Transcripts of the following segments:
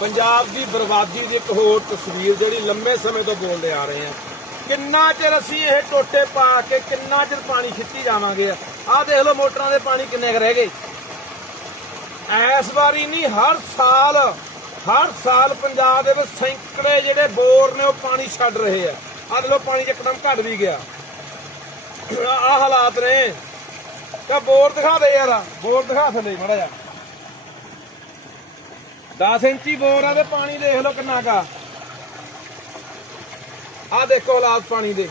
ਪੰਜਾਬ ਦੀ ਬਰਬਾਦੀ ਦੀ ਇੱਕ ਹੋਰ ਤਸਵੀਰ ਜਿਹੜੀ ਲੰਮੇ ਸਮੇਂ ਤੋਂ ਬੋਲਦੇ ਆ ਰਹੇ ਆ। ਕਿੰਨਾ ਚਿਰ ਅਸੀਂ ਇਹ ਟੋਟੇ ਪਾ ਕੇ ਕਿੰਨਾ ਚਿਰ ਪਾਣੀ ਖਿੱਚੀ ਜਾਵਾਂਗੇ? ਆਹ ਦੇਖ ਲਓ ਮੋਟਰਾਂ ਦੇ ਪਾਣੀ ਕਿੰਨੇ ਕੁ ਰਹਿ ਗਏ। ਐਸ ਵਾਰੀ ਨਹੀਂ, ਹਰ ਸਾਲ ਹਰ ਸਾਲ ਪੰਜਾਬ ਦੇ ਵਿੱਚ ਸੈਂਕੜੇ ਜਿਹੜੇ ਬੋਰ ਨੇ ਉਹ ਪਾਣੀ ਛੱਡ ਰਹੇ ਆ। ਆਹ ਦੇਖ ਲਓ ਪਾਣੀ ਇੱਕਦਮ ਘਟ ਵੀ ਗਿਆ। ਆਹ ਹਾਲਾਤ ਨੇ। ਤਾਂ ਬੋਰ ਦਿਖਾ ਦੇ ਯਾਰ, ਬੋਰ ਦਿਖਾ ਥੱਲੇ ਮੜਾ ਜਾ 10 ਇੰਚੀ ਬੋਰ ਆ ਤੇ ਪਾਣੀ ਦੇਖ ਲਓ ਕਿੰਨਾ ਕਾ ਆਹ ਦੇਖੋ ਔਲਾਦ ਪਾਣੀ ਦੇ।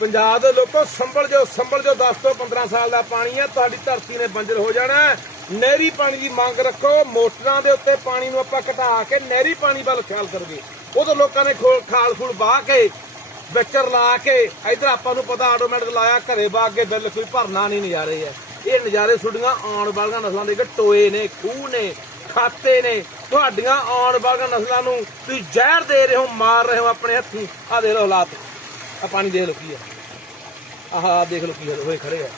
ਪੰਜਾਬ ਦੇ ਲੋਕੋ, ਸੰਭਲ ਜੋ ਸੰਭਲ ਜੋ 10 ਤੋਂ 15 ਸਾਲ ਦਾ ਪਾਣੀ ਆ, ਤੁਹਾਡੀ ਧਰਤੀ ਨੇ ਬੰਜਰ ਹੋ ਜਾਣਾ ਨਹਿਰੀ ਪਾਣੀ ਦੀ ਮੰਗ ਰੱਖੋ, ਮੋਟਰਾਂ ਦੇ ਉੱਤੇ ਪਾਣੀ ਨੂੰ ਆਪਾਂ ਘਟਾ ਕੇ ਨਹਿਰੀ ਪਾਣੀ ਵੱਲ ਖਿਆਲ ਕਰਗੇ ਉਦੋਂ ਲੋਕਾਂ ਨੇ ਖੋਲ, ਖਾਲ ਖੂਲ ਬਾਹ ਕੇ, ਵਿਚਰ ਲਾ ਕੇ, ਇਧਰ ਆਪਾਂ ਨੂੰ ਪਤਾ ਆਟੋਮੈਟਿਕ ਲਾਇਆ, ਘਰੇ ਬਾਗ ਕੇ ਬਿੱਲ ਕੋਈ ਭਰਨਾ ਨਹੀਂ ਨਜ਼ਾਰੇ ਆ ਇਹ ਨਜ਼ਾਰੇ ਸੁਡੀਆਂ ਆਉਣ ਵਾਲੀਆਂ ਨਸਲਾਂ ਦੇ ਕਿ ਟੋਏ ਨੇ, ਖੂਹ ਨੇ। ਖਾਤੇ ਨੇ। ਤੁਹਾਡੀਆਂ ਆਉਣ ਵਾਲੀਆਂ ਨਸਲਾਂ ਨੂੰ ਤੁਸੀਂ ਜ਼ਹਿਰ ਦੇ ਰਹੇ ਹੋ, ਮਾਰ ਰਹੇ ਹੋ ਆਪਣੇ ਹੱਥੀਂ। ਆ ਦੇਖ ਲਓ ਹਾਲਾਤ। ਆ ਪਾਣੀ ਦੇਖ ਲਓ ਕੀ ਆ। ਆਹ ਦੇਖ ਲਓ ਕੀ ਹੋਏ ਖੜੇ ਆ।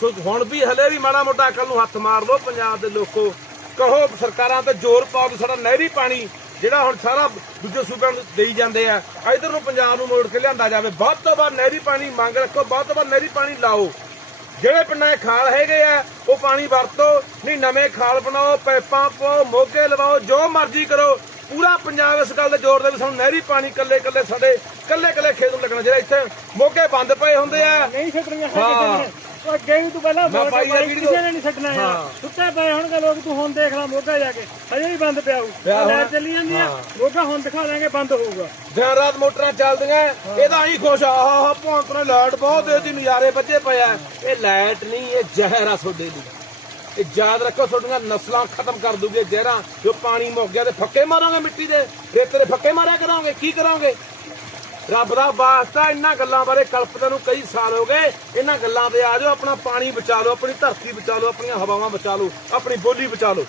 ਸੋ ਹੁਣ ਵੀ ਹਲੇ ਵੀ ਮਾੜਾ ਮੋਟਾ ਅਕਲ ਨੂੰ ਹੱਥ ਮਾਰ ਲਓ ਪੰਜਾਬ ਦੇ ਲੋਕੋ। ਕਹੋ ਸਰਕਾਰਾਂ ਤੇ ਜ਼ੋਰ ਪਾਓ ਵੀ ਸਾਡਾ ਨਹਿਰੀ ਪਾਣੀ, ਜਿਹੜਾ ਹੁਣ ਸਾਰਾ ਦੂਜੇ ਸੂਬਿਆਂ ਨੂੰ ਦੇਈ ਜਾਂਦੇ ਆ ਇਧਰ ਨੂੰ ਪੰਜਾਬ ਨੂੰ ਮੋੜ ਕੇ ਲਿਆਂਦਾ ਜਾਵੇ। ਵੱਧ ਤੋਂ ਵੱਧ ਨਹਿਰੀ ਪਾਣੀ ਮੰਗ ਰੱਖੋ, ਵੱਧ ਤੋਂ ਵੱਧ ਨਹਿਰੀ ਪਾਣੀ ਲਾਓ। ਜਿਹੜੇ ਪਿੰਡਾਂ 'ਚ ਖਾਲ ਹੈਗੇ ਆ ਉਹ ਪਾਣੀ ਵਰਤੋ ਨਹੀਂ ਨਵੇਂ ਖਾਲ ਬਣਾਓ ਪਾਈਪਾਂ ਪਾਓ ਮੋਗੇ ਲਵਾਓ ਜੋ ਮਰਜ਼ੀ ਕਰੋ। ਪੂਰਾ ਪੰਜਾਬ ਇਸ ਗੱਲ ਤੇ ਜ਼ੋਰ ਦੇ ਵੀ ਸਾਨੂੰ ਨਹਿਰੀ ਪਾਣੀ ਕੱਲੇ ਕੱਲੇ ਸਾਡੇ ਕੱਲੇ ਕੱਲੇ ਖੇਤ ਨੂੰ ਲੱਗਣਾ ਜਿਹੜਾ ਇੱਥੇ ਮੋਗੇ ਬੰਦ ਪਏ ਹੁੰਦੇ ਆ। ਨਹੀਂ ਛੱਡਣੀਆਂ ਹਾਂ। ਉਹ ਅੱਗੇ ਵੀ ਤੂੰ ਪਹਿਲਾਂ ਮੈਂ ਵੋਟ ਪਾਈ ਆ ਪਾਈ ਵੀਡੀਓ। ਕਿਸੇ ਨੇ ਨਹੀਂ ਛੱਡਣਾ ਯਾਰ। ਹਾਂ। ਸੁੱਤੇ ਪਏ ਹੋਣਗੇ ਲੋਕ ਤੂੰ ਹੁਣ ਦੇਖ ਲੈ ਮੋਗਾ ਜਾ ਕੇ। ਹਜੇ ਵੀ ਬੰਦ ਪਿਆ ਹੋਊ। ਲੈ ਹੋਣਾ। ਚੱਲੀ ਜਾਂਦੀ ਆ। ਹਾਂ। ਮੋਗਾ ਹੁਣ ਦਿਖਾ ਦਾਂਗੇ ਬੰਦ ਹੋਊਗਾ। ਦਿਨ ਰਾਤ ਮੋਟਰਾਂ ਚੱਲਦੀਆਂ। ਇਹਦਾ ਹੀ ਖੁਸ਼ ਆ। ਆਹ ਭੌਂਕ ਨੇ ਲਾਈਟ ਬਹੁਤ ਦੇਦੀ ਨਜ਼ਾਰੇ ਬੱਜੇ ਪਏ ਆ। ਇਹ ਲਾਈਟ ਨਹੀਂ ਇਹ ਜ਼ਹਿਰ ਆ ਤੁਹਾਡੇ ਲਈ। ਇਹ ਯਾਦ ਰੱਖੋ ਤੁਹਾਡੀਆਂ ਨਸਲਾਂ ਖਤਮ ਕਰ ਦੂਗੇ ਜ਼ਹਿਰਾਂ। ਜੋ ਪਾਣੀ ਮੁੱਕ ਗਿਆ ਤੇ ਫੱਕੇ ਮਾਰਾਂਗੇ ਮਿੱਟੀ ਦੇ। ਰੇਤੇ ਦੇ ਫੱਕੇ ਮਾਰਿਆ ਕਰਾਂਗੇ। ਕੀ ਕਰਾਂਗੇ? ਰੱਬ ਦਾ ਵਾਸਤਾ, ਇਹਨਾਂ ਗੱਲਾਂ ਬਾਰੇ ਕਲਪਦੇ ਨੂੰ ਕਈ ਸਾਲ ਹੋ ਗਏ। ਇਹਨਾਂ ਗੱਲਾਂ ਤੇ ਆ ਜਾਓ, ਆਪਣਾ ਪਾਣੀ ਬਚਾ ਲਓ, ਆਪਣੀ ਧਰਤੀ ਬਚਾ ਲਓ, ਆਪਣੀਆਂ ਹਵਾਵਾਂ ਬਚਾ ਲਓ, ਆਪਣੀ ਬੋਲੀ ਬਚਾ ਲਓ।